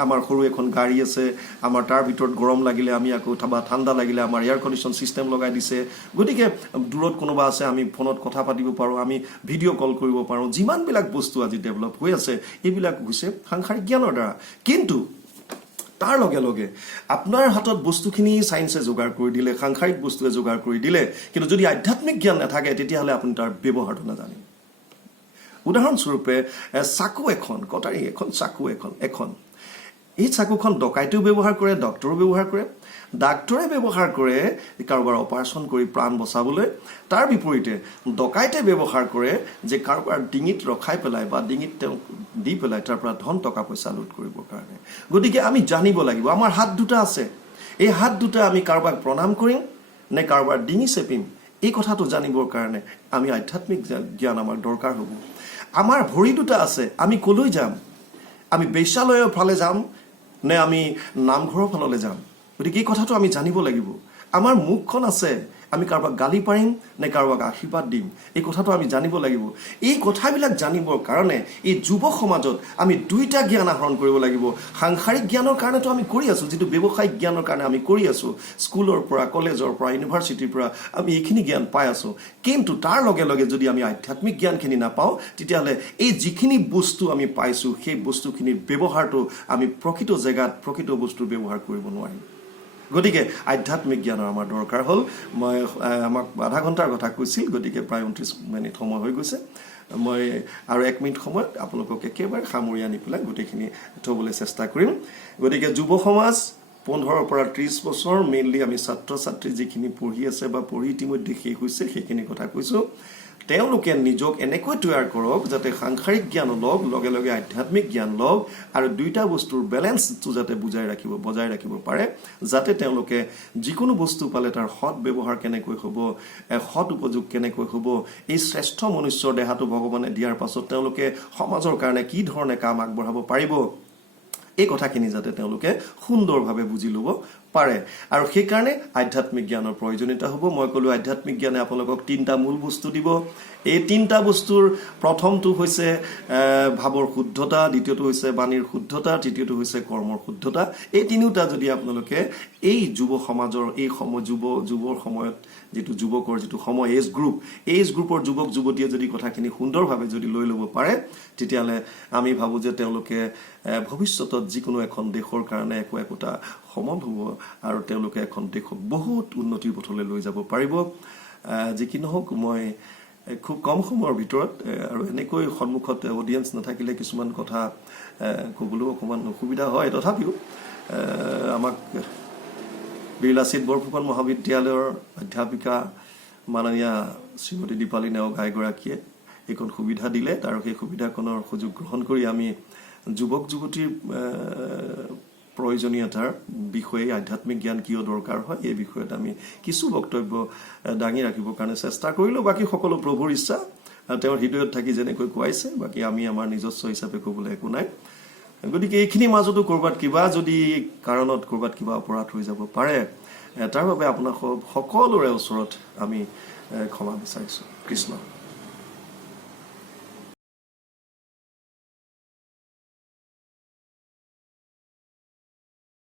আমাৰ সৰু এখন গাড়ী আছে আমাৰ তাৰ ভিতৰত গৰম লাগিলে আমি আকৌ ঠাণ্ডা লাগিলে আমাৰ এয়াৰ কণ্ডিশ্যন ছিষ্টেম লগাই দিছে গতিকে দূৰত কোনোবা আছে আমি ফোনত কথা পাতিব পাৰোঁ আমি ভিডিঅ' কল কৰিব পাৰোঁ যিমানবিলাক বস্তু আজি ডেভেলপ হৈ আছে এইবিলাক হৈছে সাংসাৰিক জ্ঞানৰ দ্বাৰা কিন্তু তাৰ লগে লগে আপোনাৰ হাতত বস্তুখিনি সায়েন্সে যোগাৰ কৰি দিলে সাংসাৰিক বস্তুৱে যোগাৰ কৰি দিলে কিন্তু যদি আধ্যাত্মিক জ্ঞান নাথাকে তেতিয়াহ'লে আপুনি তাৰ ব্যৱহাৰটো নাজানে উদাহৰণস্বৰূপে চাকু এখন কটাৰী এখন চাকু এখন এই চাকুখন ডকাইতেও ব্যৱহাৰ কৰে ডক্টৰেও ব্যৱহাৰ কৰে ডাক্তৰে ব্যৱহাৰ কৰে কাৰোবাৰ অপাৰেশ্যন কৰি প্ৰাণ বচাবলৈ তাৰ বিপৰীতে ডকাইতে ব্যৱহাৰ কৰে যে কাৰোবাৰ ডিঙিত ৰখাই পেলাই বা ডিঙিত তেওঁ দি পেলাই তাৰ পৰা ধন টকা পইচা লুট কৰিবৰ কাৰণে গতিকে আমি জানিব লাগিব আমাৰ হাত দুটা আছে এই হাত দুটা আমি কাৰোবাক প্ৰণাম কৰিম নে কাৰোবাৰ ডিঙি চেপিম এই কথাটো জানিবৰ কাৰণে আমি আধ্যাত্মিক জ্ঞান আমাৰ দৰকাৰ হ'ব আমাৰ ভৰি দুটা আছে আমি কলৈ যাম আমি বেশ্যালয়ৰ ফালে যাম নে আমি নামঘৰৰ ফাললৈ যাম গতিকে এই কথাটো আমি জানিব লাগিব আমাৰ মুখখন আছে আমি কাৰোবাক গালি পাৰিম নে কাৰোবাক আশীৰ্বাদ দিম এই কথাটো আমি জানিব লাগিব এই কথাবিলাক জানিবৰ কাৰণে এই যুৱ সমাজত আমি দুইটা জ্ঞান আহৰণ কৰিব লাগিব সাংসাৰিক জ্ঞানৰ কাৰণেতো আমি কৰি আছোঁ যিটো ব্যৱসায়িক জ্ঞানৰ কাৰণে আমি কৰি আছোঁ স্কুলৰ পৰা কলেজৰ পৰা ইউনিভাৰ্চিটিৰ পৰা আমি এইখিনি জ্ঞান পাই আছোঁ কিন্তু তাৰ লগে লগে যদি আমি আধ্যাত্মিক জ্ঞানখিনি নাপাওঁ তেতিয়াহ'লে এই যিখিনি বস্তু আমি পাইছোঁ সেই বস্তুখিনিৰ ব্যৱহাৰটো আমি প্ৰকৃত জেগাত প্ৰকৃত বস্তুৰ ব্যৱহাৰ কৰিব নোৱাৰিম গতিকে আধ্যাত্মিক জ্ঞানৰ আমাৰ দৰকাৰ হ'ল মই আমাক আধা ঘণ্টাৰ কথা কৈছিল গতিকে প্ৰায় 29 মিনিট সময় হৈ গৈছে মই আৰু 1 মিনিট সময়ত আপোনালোকক একেবাৰে সামৰি আনি পেলাই গোটেইখিনি থ'বলৈ চেষ্টা কৰিম গতিকে যুৱ সমাজ 15 পৰা 30 বছৰ মেইনলি আমি ছাত্ৰ ছাত্ৰী যিখিনি পঢ়ি আছে বা পঢ়ি ইতিমধ্যে শেষ হৈছে সেইখিনি কথা কৈছোঁ তেওঁলোকে নিজক এনেকৈ তৈয়াৰ কৰক যাতে সাংসাৰিক জ্ঞান লওক লগে লগে আধ্যাত্মিক জ্ঞান লওক আৰু দুইটা বস্তুৰ বেলেঞ্চটো যাতে বজাই ৰাখিব পাৰে যাতে তেওঁলোকে যিকোনো বস্তু পালে তাৰ সৎ ব্যৱহাৰ কেনেকৈ হ'ব সৎ উপযোগ কেনেকৈ হ'ব এই শ্ৰেষ্ঠ মনুষ্যৰ দেহাটো ভগৱানে দিয়াৰ পাছত তেওঁলোকে সমাজৰ কাৰণে কি ধৰণে কাম আগবঢ়াব পাৰিব এই কথাখিনি যাতে তেওঁলোকে সুন্দৰভাৱে বুজি ল'ব পাৰে আৰু সেই কাৰণে আধ্যাত্মিক জ্ঞানৰ প্ৰয়োজনীয়তা হ'ব মই ক'লো আধ্যাত্মিক জ্ঞানে আপোনালোকক তিনিটা মূল বস্তু দিব এই তিনিটা বস্তুৰ প্ৰথমটো হৈছে ভাৱৰ শুদ্ধতা দ্বিতীয়টো হৈছে বাণীৰ শুদ্ধতা তৃতীয়টো হৈছে কৰ্মৰ শুদ্ধতা এই তিনিটা যদি আপোনালোকে এই যুৱ সমাজৰ এই যুৱৰ সময়ত যেটো যুৱকৰ যেটো সময় এজ গ্ৰুপৰ যুৱক যুৱতীয়ে যদি কথাখিনি সুন্দৰভাৱে যদি লৈ ল'ব পাৰে তেতিয়ালে আমি ভাবো যে তেওঁলোকে ভৱিষ্যতত যিকোনো এখন দেশৰ কাৰণে একোটা সমল হ'ব আৰু তেওঁলোকে এখন দেশক বহুত উন্নতিৰ পথলৈ লৈ যাব পাৰিব যি কি নহওক মই খুব কম সময়ৰ ভিতৰত আৰু এনেকৈ সন্মুখত অডিয়েন্স নাথাকিলে কিছুমান কথা ক'বলৈ অকমান অসুবিধা হয় তথাপিও আমাক বীৰ লাচিত বৰফুকন মহাবিদ্যালয়ৰ অধ্যাপিকা মাননীয়া শ্ৰীমতী দীপালী নেওগ আইগৰাকীয়ে এইখন সুবিধা দিলে তাৰ সেই সুবিধাখনৰ সুযোগ গ্ৰহণ কৰি আমি যুৱক যুৱতীৰ প্ৰয়োজনীয়তাৰ বিষয়ে আধ্যাত্মিক জ্ঞান কিয় দৰকাৰ হয় এই বিষয়ত আমি কিছু বক্তব্য দাঙি ৰাখিবৰ কাৰণে চেষ্টা কৰিলো বাকি সকলো প্ৰভুৰ ইচ্ছা তেওঁৰ হৃদয়ত থাকি যেনেকৈ কোৱাইছে বাকি আমি আমাৰ নিজস্ব হিচাপে ক'বলৈ একো নাই গতিকে এইখিনি মাজতো কৰবাত কিবা যদি কাৰণত কৰবাত কিবা অপৰাধ হৈ যাব পাৰে তাৰ বাবে আপোনাক সকলোৰে ওচৰত আমি ক্ষমা বিচাৰিছো কৃষ্ণ